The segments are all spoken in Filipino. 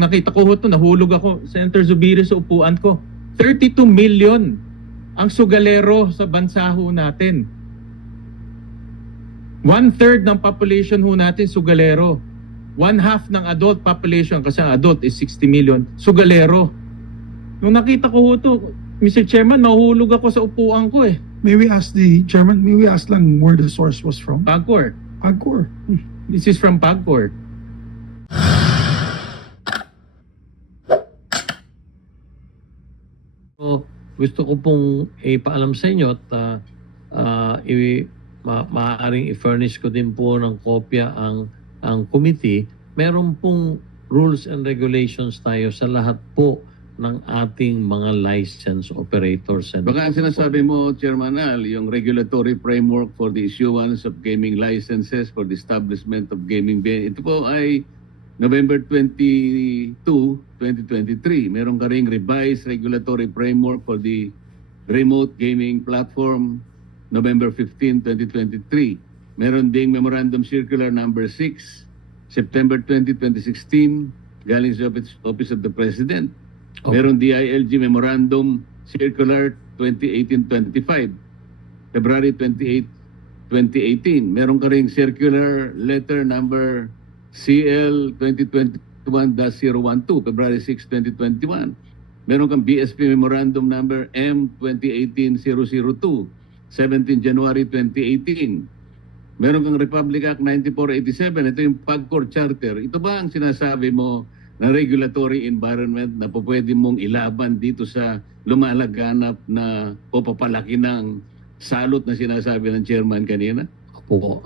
nung nakita ko ito, nahulog ako, Senator Zubiri, sa upuan ko. 32 million ang sugalero sa bansa ho natin. 1/3 ng population ho natin sugalero. 1/2 ng adult population, kasi ang adult is 60 million, sugalero. Nung nakita ko ho ito, Mr. Chairman, nahulog ako sa upuan ko eh. May we ask the chairman, may we ask lang where the source was from? PAGCOR. PAGCOR. This is from PAGCOR. So, gusto ko pong ipaalam sa inyo at maaaring i-furnish ko din po ng kopya ang committee. Meron pong rules and regulations tayo sa lahat po ng ating mga license operators. And Baka ang sinasabi mo, Chairman Al, yung regulatory framework for the issuance of gaming licenses for the establishment of gaming venues. Ito po ay November 22, 2023. Meron ka ring revised regulatory framework for the remote gaming platform November 15, 2023. Meron ding Memorandum Circular number 6, September 20, 2016, galing sa Office of the President. Okay. Meron DILG Memorandum Circular 2018-25, February 28, 2018. Meron ka ring Circular Letter number CL 2021-012, February 6, 2021. Meron kang BSP Memorandum number M 2018-002, 17 January 2018. Meron kang Republic Act 9487, ito yung PAGCOR Charter. Ito ba ang sinasabi mo na regulatory environment na po pwede mong ilaban dito sa lumalaganap na o papalaki ng salot na sinasabi ng chairman kanina? po,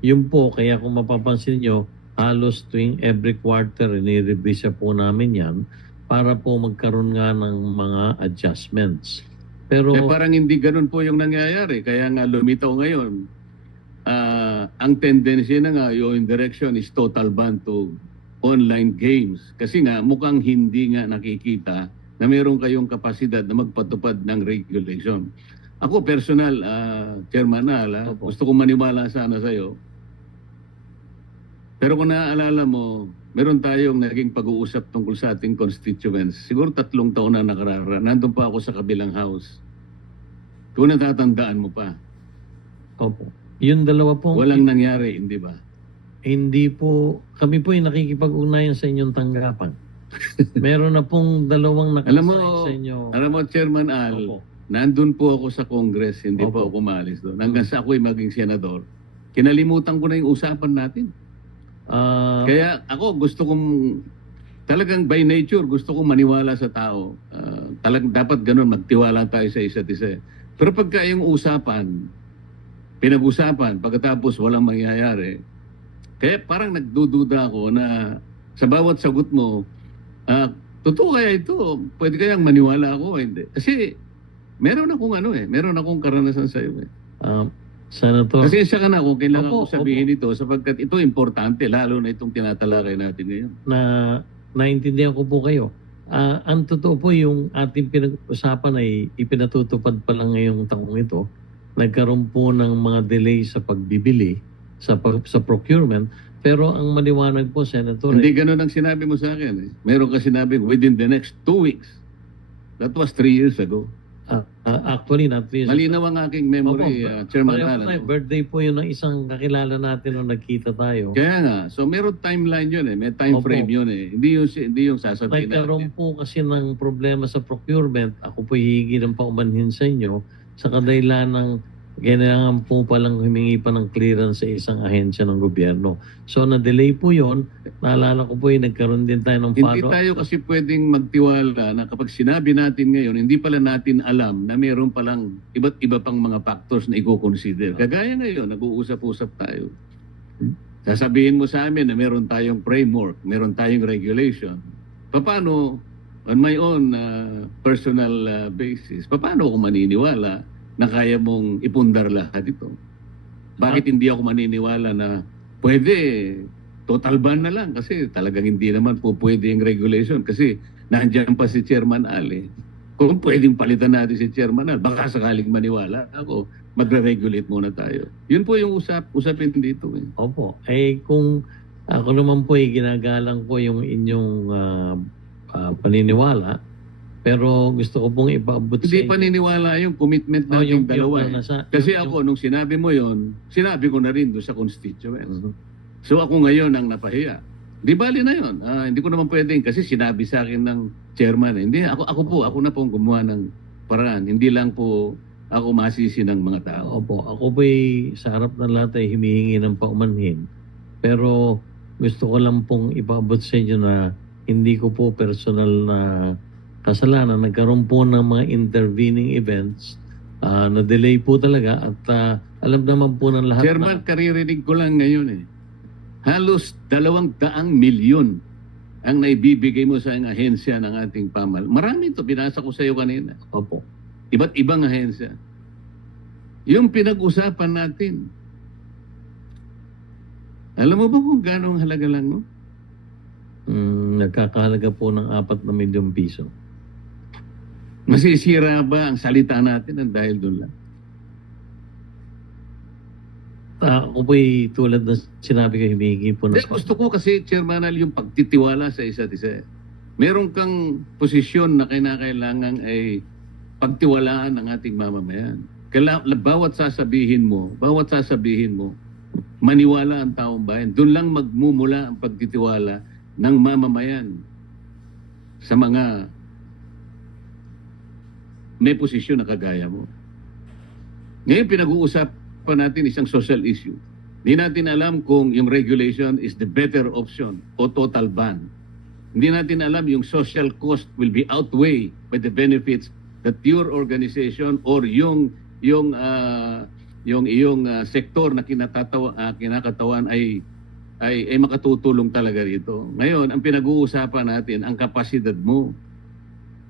yun po, kaya kung mapapansin nyo, halos tuwing every quarter, nire-revisa po namin yan para po magkaroon nga ng mga adjustments. Pero Parang hindi ganun po yung nangyayari. Kaya nga lumitaw ngayon, ang tendency na nga yung direction is total ban to online games. Kasi nga mukhang hindi nga nakikita na meron kayong kapasidad na magpatupad ng regulation. Ako personal, Chairman Al, gusto kong maniwala sana sa'yo. Pero kung naaalala mo, meron tayong naging pag-uusap tungkol sa ating constituents. Siguro 3 taon na nakararaan. Nandun pa ako sa kabilang house. Kung natatandaan mo pa. opo, yung dalawa po, Walang nangyari, hindi ba? hindi po, kami po yung nakikipag-ugnayan sa inyong tanggapan. Meron na pong dalawang Alam mo, nakasign sa inyo. Chairman Al, Opo. nandun po ako sa Congress, hindi po Opo. ako umalis doon. Hanggang sa ako'y maging senador. Kinalimutan ko na yung usapan natin. Kaya ako gusto kong, talagang by nature, gusto kong maniwala sa tao. Talagang dapat ganun, magtiwala tayo sa isa't isa. Pero pagka yung usapan, pinag-usapan, pagkatapos walang mangyayari, kaya parang nagdududa ako na sa bawat sagot mo, totoo kaya ito? Pwede kayang maniwala ako? Hindi. Kasi meron akong karanasan sa iyo. Senator, Kasi siya ka na kung kailangan Opo, ko sabihin ito sapagkat ito importante, lalo na itong tinatalakay natin ngayon. naintindihan ko po kayo. Ang totoo po, yung ating pinag-usapan ay ipinatutupad pa lang ngayong taong ito. Nagkaroon po ng mga delay sa pagbibili, sa procurement. Pero ang maliwanag po, Senator, Hindi ganun ang sinabi mo sa akin. Meron ka sinabing within the next 2 weeks. That was 3 years ago. actually, not this. Malinaw ang aking memory, Chairman Pareho Alan. tayo. Birthday po yun ng isang kakilala natin nung nagkita tayo. Kaya nga, so meron timeline yun eh, may time Opo. frame yun eh. Hindi yung sasabihin Nagkaroon natin. po kasi ng problema sa procurement. Ako po hihingi ng paumanhin sa inyo sa kadahilan ng kailangan po palang humingi pa ng clearance sa isang ahensya ng gobyerno. So, na-delay po yun. Naalala ko po nagkaroon din tayo ng Hindi follow-up. tayo kasi pwedeng magtiwala na kapag sinabi natin ngayon, hindi pala natin alam na meron palang iba't iba pang mga factors na i-consider. Kagaya ngayon, nag-uusap-usap tayo. Sasabihin mo sa amin na meron tayong framework, meron tayong regulation. Paano, on my own personal basis, paano ako maniniwala na kaya mong ipundar lahat ito? Bakit hindi ako maniniwala na pwede, total ban na lang? Kasi talagang hindi naman po pwede yung regulation kasi nandiyan pa si Chairman Ali. Kung pwedeng palitan natin si Chairman Ali, baka sakaling maniwala ako, magre-regulate muna tayo. Yun po yung usapin dito. Opo. Kung ako naman po ginagalang ko yung inyong paniniwala. Pero gusto ko pong ipaabot sa Hindi inyo. paniniwala yung commitment Oh, natin dalawa. yung nasa- Kasi yung- ako, nung sinabi mo yon, sinabi ko na rin doon sa constituents. Mhm. So ako ngayon ang napahiya. Di bali na yon. Hindi ko naman pwedeng kasi sinabi sa akin ng chairman. Hindi, ako na pong gumawa ng paraan. Hindi lang po ako masisi ng mga tao. Opo, ako po'y sa harap ng lahat ay humihingi ng paumanhin. Pero gusto ko lang pong ipaabot sa inyo na hindi ko po personal na kasalanan. Nagkaroon po ng mga intervening events, na-delay po talaga at alam naman po ng lahat Chairman, karirinig ko lang ngayon eh. Halos 200 milyon ang naibibigay mo sa ahensya ng ating pamal. Marami ito, binasa ko sa iyo kanina. Opo. Iba't ibang ahensya. Yung pinag-usapan natin, alam mo ba kung gano'ng halaga lang, no? Nagkakahalaga po ng 4 na milyong piso. Masisira ba ang salita natin ang dahil doon lang? Ako po'y tulad na sinabi ko, humihingi po ng Hindi, gusto ko kasi, Chairmanal, yung pagtitiwala sa isa't isa. Meron kang posisyon na kinakailangan ay pagtiwalaan ng ating mamamayan. Bawat sasabihin mo, maniwala ang taong bayan. Doon lang magmumula ang pagtitiwala ng mamamayan sa mga may posisyon na kagaya mo. Ngayon pinag-uusapan natin isang social issue. Hindi natin alam kung yung regulation is the better option o total ban. Hindi natin alam yung social cost will be outweighed by the benefits that your organization or yung iyong sektor na kinakatawan ay makatutulong talaga rito. Ngayon, ang pinag-uusapan natin, ang kapasidad mo.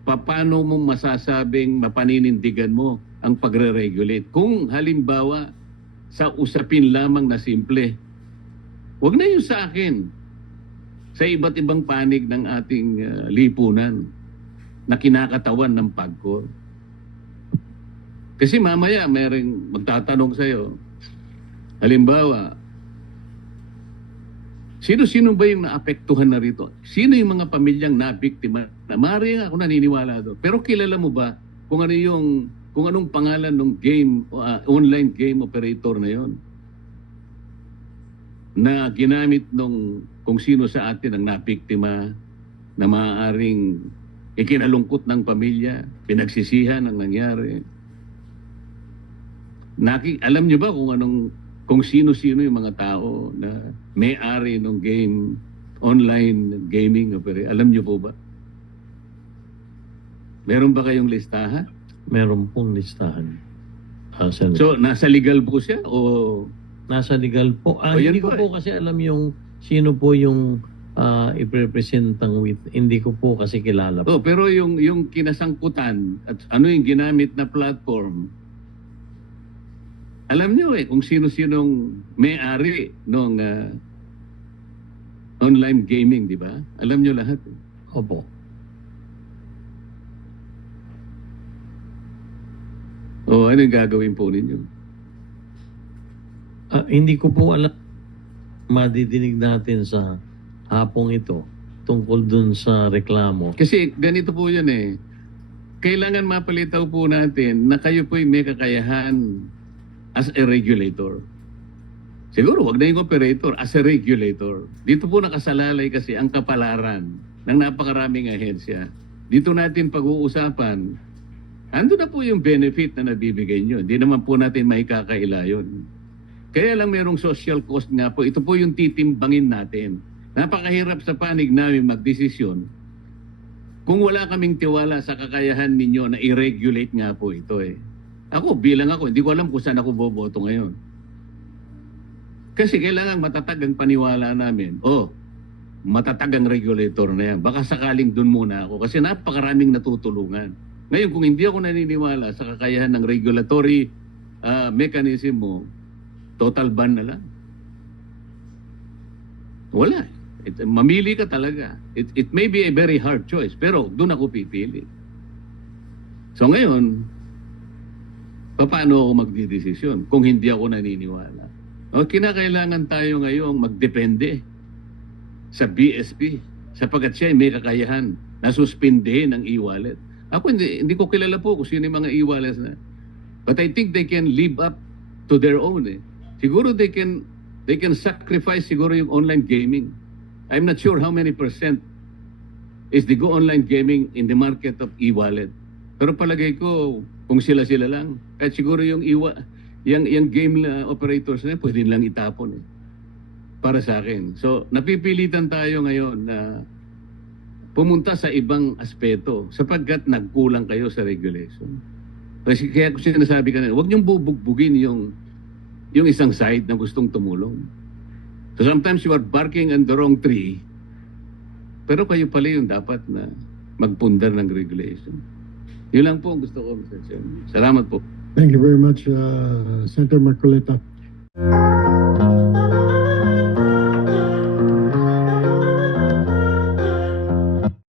Paano mo masasabing mapaninindigan mo ang pagre-regulate? Kung halimbawa, sa usapin lamang na simple, wag na yung sa akin. Sa iba't ibang panig ng ating lipunan na kinakatawan ng PAGCOR. Kasi mamaya mayroong magtatanong sa'yo, halimbawa, sino-sino ba yung naapektuhan na rito? Sino yung mga pamilyang nabiktima? Na maaaring ako naniniwala doon. Pero kilala mo ba kung anong pangalan ng game, online game operator na yon? Na ginamit kung sino sa atin ang nabiktima na maaaring ikinalungkot ng pamilya, pinagsisihan ang nangyari. Alam niyo ba kung sino-sino yung mga tao na may-ari ng game, online gaming operator? Alam niyo po ba? Meron ba kayong listahan? Meron pong listahan. Senator. So, nasa legal po siya o... Nasa legal po. yan Hindi ko po po kasi alam yung sino po yung iprepresentang with. Hindi ko po kasi kilala po. Oh, pero yung kinasangkutan at ano yung ginamit na platform, alam niyo kung sino-sinong may-ari ng online gaming, di ba? Alam niyo lahat. Opo. Ano yung gagawin po ninyo? Hindi ko po alam madidinig natin sa hapong ito tungkol dun sa reklamo. Kasi ganito po yan eh. Kailangan mapalitaw po natin na kayo po'y may kakayahan as a regulator. Siguro, wag na yung operator, as a regulator. Dito po nakasalalay kasi ang kapalaran ng napakaraming ahensya. Dito natin pag-uusapan, ando na po yung benefit na nabibigay nyo. Hindi naman po natin maikakaila yun. Kaya lang merong social cost nga po. Ito po yung titimbangin natin. Napakahirap sa panig namin magdesisyon kung wala kaming tiwala sa kakayahan ninyo na i-regulate nga po ito eh. Ako, hindi ko alam kung saan ako boboto ngayon. Kasi kailangan matatag ang paniwala namin. Matatag ang regulator na yan. Baka sakaling dun muna ako kasi napakaraming natutulungan. Ngayon, kung hindi ako naniniwala sa kakayahan ng regulatory mechanism mo, total ban na lang. Wala. Mamili ka talaga. It may be a very hard choice, pero doon ako pipili. So ngayon, paano ako magdidesisyon kung hindi ako naniniwala? Kinakailangan tayo ngayong magdepende sa BSP sapagkat siya ay may kakayahan nasuspindihin ang e-wallet. Ako hindi ko kilala po kung sino yung mga e-wallets na. But I think they can live up to their own. Siguro they can sacrifice siguro yung online gaming. I'm not sure how many percent is the go online gaming in the market of e-wallet. Pero palagay ko, kung sila-sila lang, kahit siguro yung yung game na operators na pwede lang itapon para sa akin. So, napipilitan tayo ngayon na pumunta sa ibang aspeto sapagkat nagkulang kayo sa regulation. Kasi kaya ko sinasabi kanina, huwag niyong bubugbugin yung isang side na gustong tumulong. So sometimes you are barking on the wrong tree, pero kayo pala yung dapat na magpundar ng regulation. Yun lang po ang gusto ko, Mr. Chairman. Salamat po. Thank you very much, Senator Marcoleta.